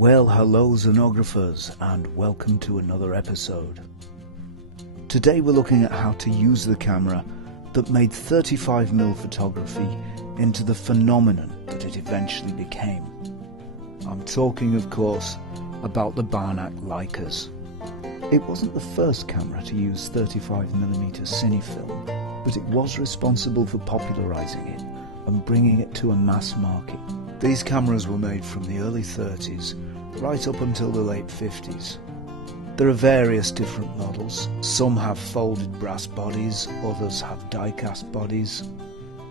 Well, hello xenographers, and welcome to another episode. Today we're looking at how to use the camera that made 35mm photography into the phenomenon that it eventually became. I'm talking, of course, about the Barnack Leicas. It wasn't the first camera to use 35mm cinefilm, but it was responsible for popularising it and bringing it to a mass market. These cameras were made from the early 30s right up until the late 50s. There are various different models. Some have folded brass bodies, others have die-cast bodies.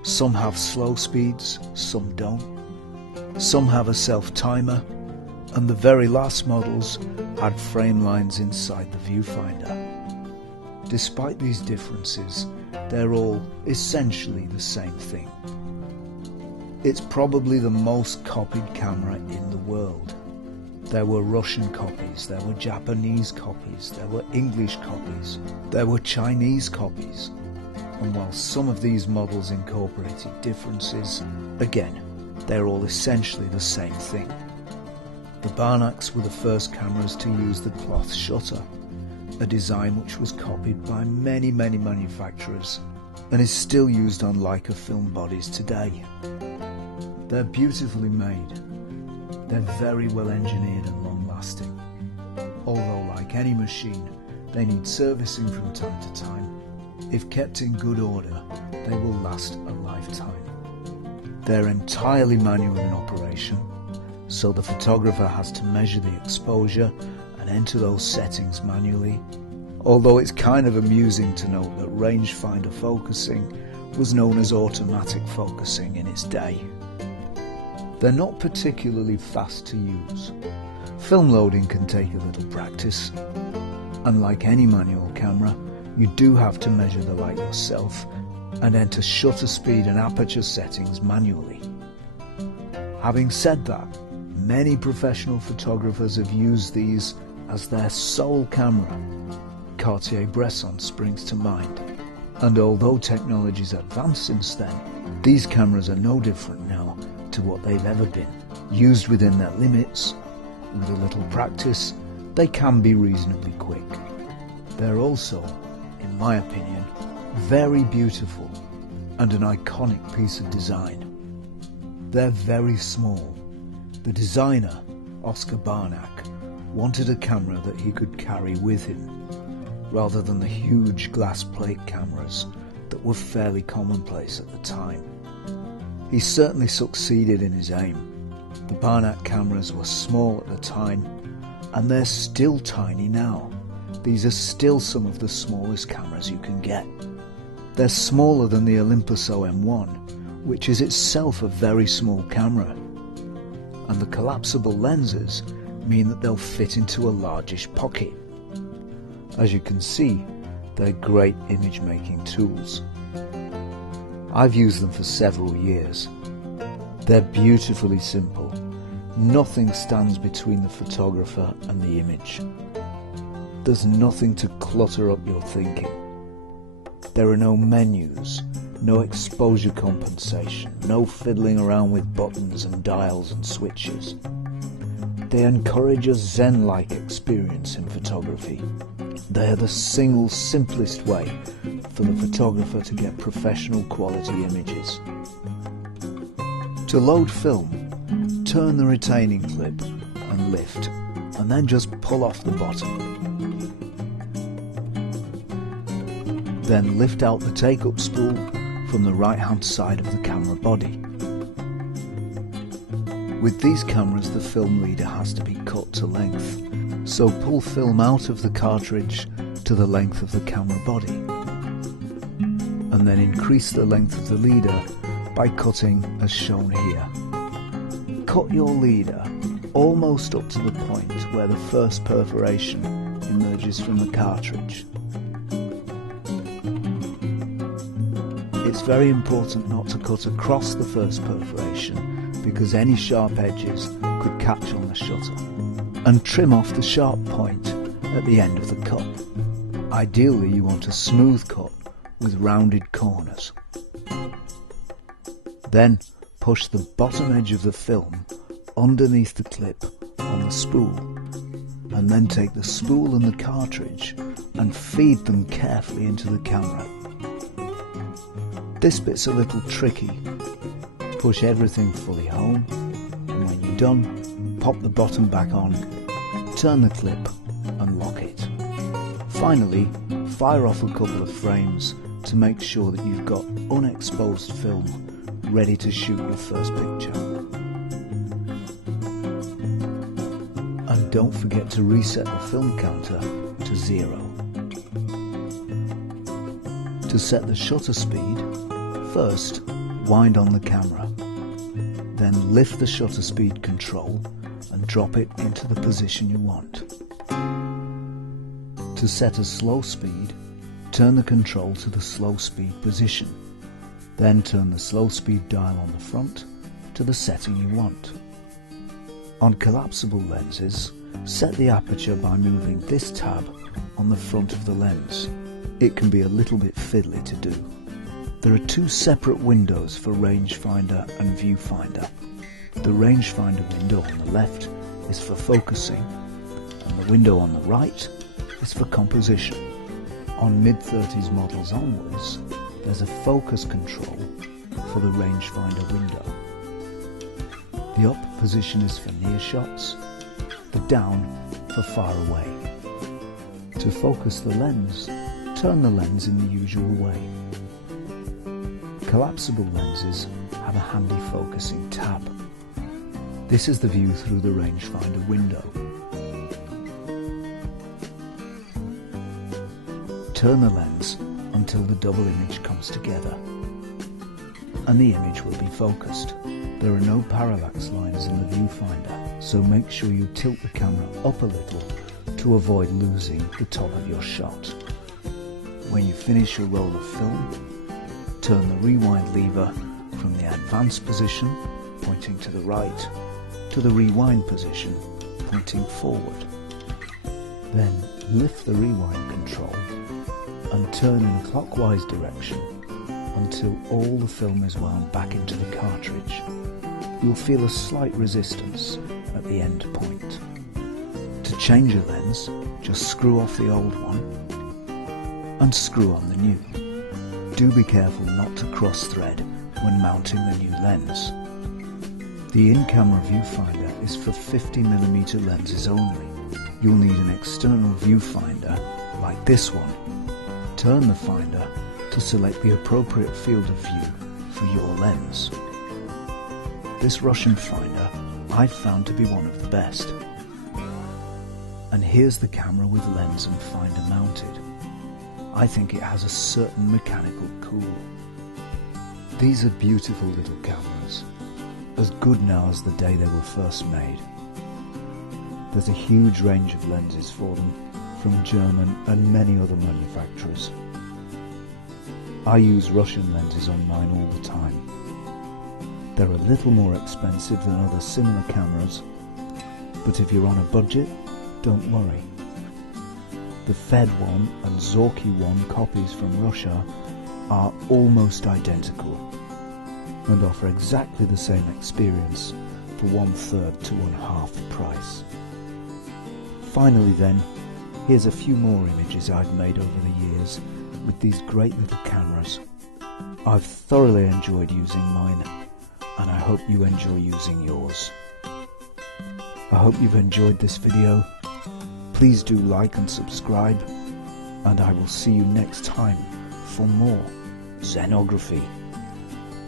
Some have slow speeds, some don't. Some have a self-timer, and the very last models had frame lines inside the viewfinder. Despite these differences, they're all essentially the same thing. It's probably the most copied camera in the world. There were Russian copies, there were Japanese copies, there were English copies, there were Chinese copies. And while some of these models incorporated differences, again, they're all essentially the same thing. The Barnacks were the first cameras to use the cloth shutter, a design which was copied by many manufacturers and is still used on Leica film bodies today. They're beautifully made. They're very well engineered and long lasting. Although, like any machine, they need servicing from time to time. If kept in good order, they will last a lifetime. They're entirely manual in operation, so the photographer has to measure the exposure and enter those settings manually. Although it's kind of amusing to note that rangefinder focusing was known as automatic focusing in its day. They're not particularly fast to use. Film loading can take a little practice. And like any manual camera, you do have to measure the light yourself and enter shutter speed and aperture settings manually. Having said that, many professional photographers have used these as their sole camera. Cartier-Bresson springs to mind. And although technology's advanced since then, these cameras are no different now to what they've ever been. Used within their limits, with a little practice, they can be reasonably quick. They're also, in my opinion, very beautiful and an iconic piece of design. They're very small. The designer, Oscar Barnack, wanted a camera that he could carry with him, rather than the huge glass plate cameras that were fairly commonplace at the time. He certainly succeeded in his aim. The Barnack cameras were small at the time, and they're still tiny now. These are still some of the smallest cameras you can get. They're smaller than the Olympus OM1, which is itself a very small camera. And the collapsible lenses mean that they'll fit into a largish pocket. As you can see, they're great image-making tools. I've used them for several years. They're beautifully simple. Nothing stands between the photographer and the image. There's nothing to clutter up your thinking. There are no menus, no exposure compensation, no fiddling around with buttons and dials and switches. They encourage a Zen-like experience in photography. They are the single simplest way for the photographer to get professional quality images. To load film, turn the retaining clip and lift, and then just pull off the bottom. Then lift out the take-up spool from the right-hand side of the camera body. With these cameras, the film leader has to be cut to length, so pull film out of the cartridge to the length of the camera body, and then increase the length of the leader by cutting as shown here. Cut your leader almost up to the point where the first perforation emerges from the cartridge. It's very important not to cut across the first perforation because any sharp edges could catch on the shutter, and trim off the sharp point at the end of the cut. Ideally, you want a smooth cut with rounded corners. Then push the bottom edge of the film underneath the clip on the spool, and then take the spool and the cartridge and feed them carefully into the camera. This bit's a little tricky. Push everything fully home, and when you're done, pop the bottom back on, turn the clip and lock it. Finally, fire off a couple of frames to make sure that you've got unexposed film ready to shoot your first picture. And don't forget to reset the film counter to 0. To set the shutter speed, first wind on the camera, then lift the shutter speed control and drop it into the position you want. To set a slow speed, turn the control to the slow speed position, then turn the slow speed dial on the front to the setting you want. On collapsible lenses, set the aperture by moving this tab on the front of the lens. It can be a little bit fiddly to do. There are two separate windows for rangefinder and viewfinder. The rangefinder window on the left is for focusing, and the window on the right is for composition. On mid-30s models onwards, there's a focus control for the rangefinder window. The up position is for near shots, the down for far away. To focus the lens, turn the lens in the usual way. Collapsible lenses have a handy focusing tab. This is the view through the rangefinder window. Turn the lens until the double image comes together, and the image will be focused. There are no parallax lines in the viewfinder, so make sure you tilt the camera up a little to avoid losing the top of your shot. When you finish your roll of film, turn the rewind lever from the advanced position, pointing to the right, to the rewind position, pointing forward. Then lift the rewind control and turn in a clockwise direction until all the film is wound back into the cartridge. You'll feel a slight resistance at the end point. To change a lens, just screw off the old one and screw on the new. Do be careful not to cross thread when mounting the new lens. The in-camera viewfinder is for 50mm lenses only. You'll need an external viewfinder like this one. Turn the finder to select the appropriate field of view for your lens. This Russian finder I've found to be one of the best. And here's the camera with lens and finder mounted. I think it has a certain mechanical cool. These are beautiful little cameras, as good now as the day they were first made. There's a huge range of lenses for them, from German and many other manufacturers. I use Russian lenses on mine all the time. They're a little more expensive than other similar cameras, but if you're on a budget, don't worry. The Fed 1 and Zorki 1 copies from Russia are almost identical and offer exactly the same experience for 1/3 to 1/2 the price. Finally then, here's a few more images I've made over the years with these great little cameras. I've thoroughly enjoyed using mine, and I hope you enjoy using yours. I hope you've enjoyed this video. Please do like and subscribe, and I will see you next time for more Zenography.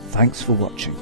Thanks for watching.